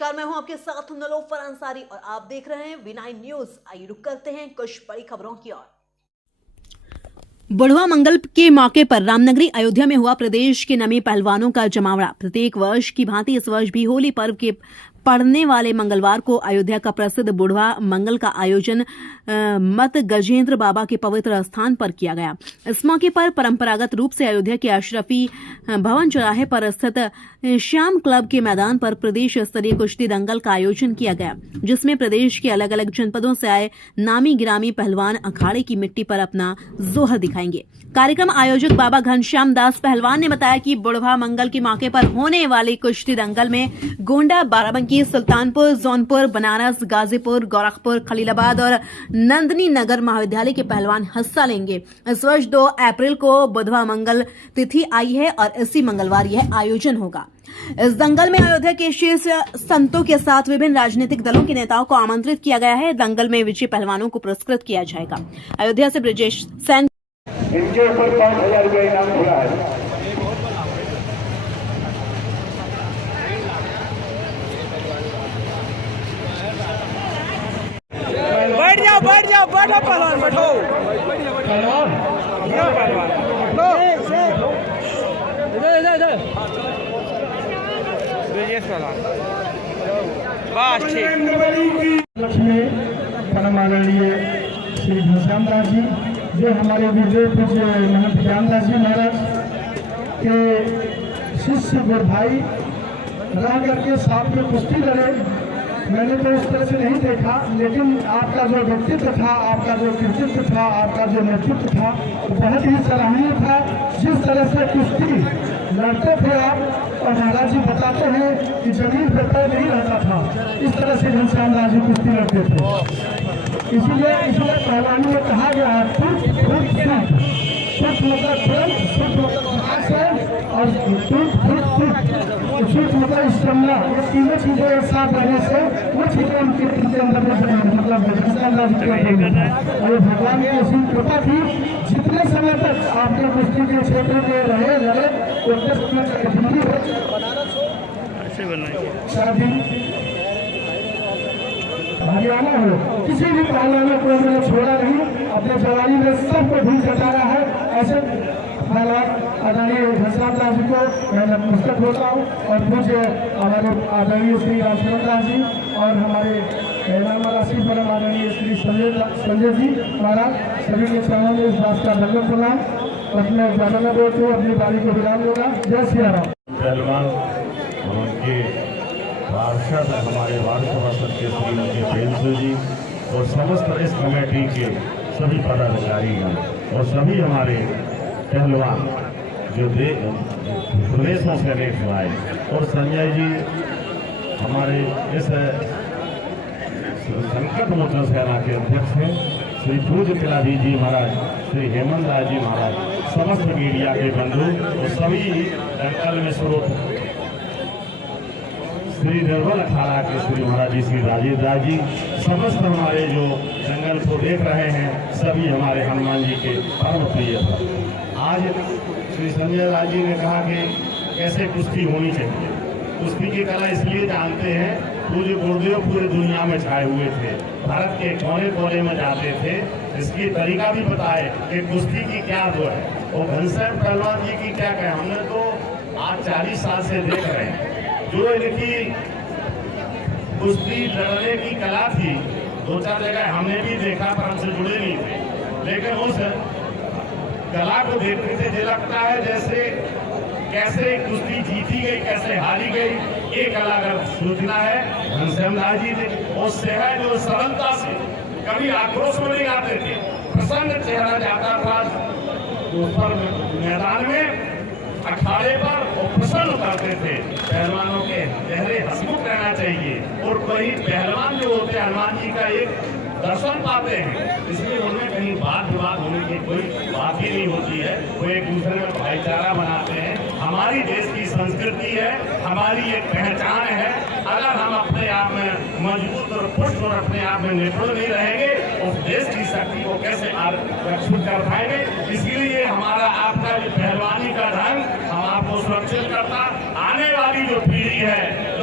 नमस्कार, मैं हूं आपके साथ नीलोफर अंसारी और आप देख रहे हैं V9 न्यूज। आइए रुक करते हैं कुछ बड़ी खबरों की ओर। बुढ़वा मंगल के मौके पर रामनगरी अयोध्या में हुआ प्रदेश के नमे पहलवानों का जमावड़ा। प्रत्येक वर्ष की भांति इस वर्ष भी होली पर्व के पड़ने वाले मंगलवार को अयोध्या का प्रसिद्ध बुढ़वा मंगल का आयोजन मत गजेंद्र बाबा के पवित्र स्थान पर किया गया। इस मौके पर परंपरागत रूप से अयोध्या के अशरफी भवन चौराहे पर स्थित श्याम क्लब के मैदान पर प्रदेश स्तरीय कुश्ती दंगल का आयोजन किया गया, जिसमें प्रदेश के अलग अलग जनपदों से आए नामी गिरामी पहलवान अखाड़े की मिट्टी पर अपना जोहर दिखाएंगे। कार्यक्रम आयोजक बाबा घनश्याम दास पहलवान ने बताया कि बुढ़वा मंगल के मौके पर होने वाली कुश्ती दंगल में गोंडा, बाराबंकी, सुल्तानपुर, जौनपुर, बनारस, गाजीपुर, गोरखपुर, खलीलाबाद और नंदनी नगर महाविद्यालय के पहलवान हिस्सा लेंगे। इस वर्ष 2 अप्रैल को बुधवा मंगल तिथि आई है और इसी मंगलवार यह आयोजन होगा। इस दंगल में अयोध्या के शीर्ष संतों के साथ विभिन्न राजनीतिक दलों के नेताओं को आमंत्रित किया गया है। दंगल में विजयी पहलवानों को पुरस्कृत किया जाएगा। अयोध्या से ब्रजेश सैन। इनके ऊपर 5,000 रुपया इनाम खुला है। बैठ जाओ बैठो पहलवान, बैठो पहलवान इधर ब्रजेश पहलवान, बस ठीक। लक्ष्मी परम आदरणीय श्री घनश्याम दास जी, जो हमारे विजय पूज्य महंत ज्ञानदास जी महाराज के शिष्य गुरु भाई रह करके साथ में कुश्ती लड़े। मैंने तो इस तरह से नहीं देखा, लेकिन आपका जो व्यक्तित्व था, आपका जो कृतित्व था, आपका जो नेतृत्व था, वो बहुत ही सराहनीय था। जिस तरह से कुश्ती लड़ते थे आप, और महाराज जी बताते हैं कि जमीन पर पैर नहीं रहता था, इस तरह से घनश्याम दास जी कुश्ती लड़ते थे। इसीलिए पहलवानी में कहा गया है सुख मतलब तुरंत, सुख मतलब है, और सुख मतलब स्टेमिना। ये तीनों चीजें एक साथ रहने से वो चीजें उनके अंदर में मतलब और भगवान की ऐसी कृपा थी। जितने समय तक आपने कुश्ती के क्षेत्र में रहे उतने समय तक दिल्ली हो, शादी, हरियाणा हो, किसी भी पहलवान को मैंने छोड़ा नहीं। अपने जवानी में सबको भी जताया है। ऐसे पहलवान आदरणीय घनश्याम दास जी को मैं नमस्कार होता हूँ, और पूज्य हमारे आदरणीय श्री रामचंद्र दास जी और हमारे राशि परम आदरणीय श्री संजय जी महाराज, सभी के चरणों में इस बात का धन्यवाद प्रणाम। अपने ज्यादा बोल को अपनी बारी को विराम होगा। जय श्री राम। पहलवान उनके पार्षद हमारे वार्ड सभापति के श्री प्रेमसु जी और समस्त इस कमेटी के सभी पदाधिकारीगण और सभी हमारे पहलवान जो प्रदेशों से अनेक आए, और संजय जी हमारे इस संकट मोचन सेना के अध्यक्ष हैं, श्री पूज्य किलाधी जी महाराज, श्री हेमंत राज जी महाराज, समस्त मीडिया के बंधु और सभी दंगल में स्रोत श्री निर्बल अखाड़ा के श्री महाराज जी, श्री राजेंद्र राज जी, समस्त हमारे जो दंगल को देख रहे हैं, सभी हमारे हनुमान जी के परम प्रिय। आज श्री संजय राज जी ने कहा कि कैसे कुश्ती होनी चाहिए। कुश्ती की कला इसलिए जानते हैं, पूज्य गुरुदेव पूरे दुनिया में छाए हुए थे, भारत के कोने कोने में जाते थे। इसकी तरीका भी बताए कि कुश्ती की क्या वो है, और घनश्याम पहलवान जी की क्या कहें। हमने तो आज 40 साल से देख रहे हैं, जो इनकी कुश्ती लड़ने की कला थी। 2-4 जगह हमने भी देखा, पर हमसे जुड़े नहीं थे, लेकिन उस कला को देखने से ये लगता है जैसे कैसे कुश्ती जीती गई, कैसे हारी गई, ये कला अगर सूचना है घनश्याम दास जी ने। उससे है जो सरलता से, कभी आक्रोश में नहीं आते थे, प्रसन्न चेहरा जाता था उस पर मैदान में, अखाड़े पर, और प्रसन्न करते थे। पहलवानों के चेहरे हंसमुख रहना चाहिए, और वही पहलवान जो होते हैं हनुमान जी का एक दर्शन पाते हैं, इसलिए उनमें कहीं वाद विवाद होने की कोई बात ही नहीं होती है। वो एक दूसरे में भाईचारा बनाते हैं। हमारी देश की संस्कृति है, हमारी एक पहचान है। अगर हम अपने आप में मजबूत और पुष्ट और अपने आप में निपुण नहीं रहेंगे, उस देश की शक्ति को कैसे रक्षित कर पाएंगे। इसीलिए हमारा आपका जो पहलवानी का ढंग हम आपको सुरक्षित करता, आने वाली जो पीढ़ी है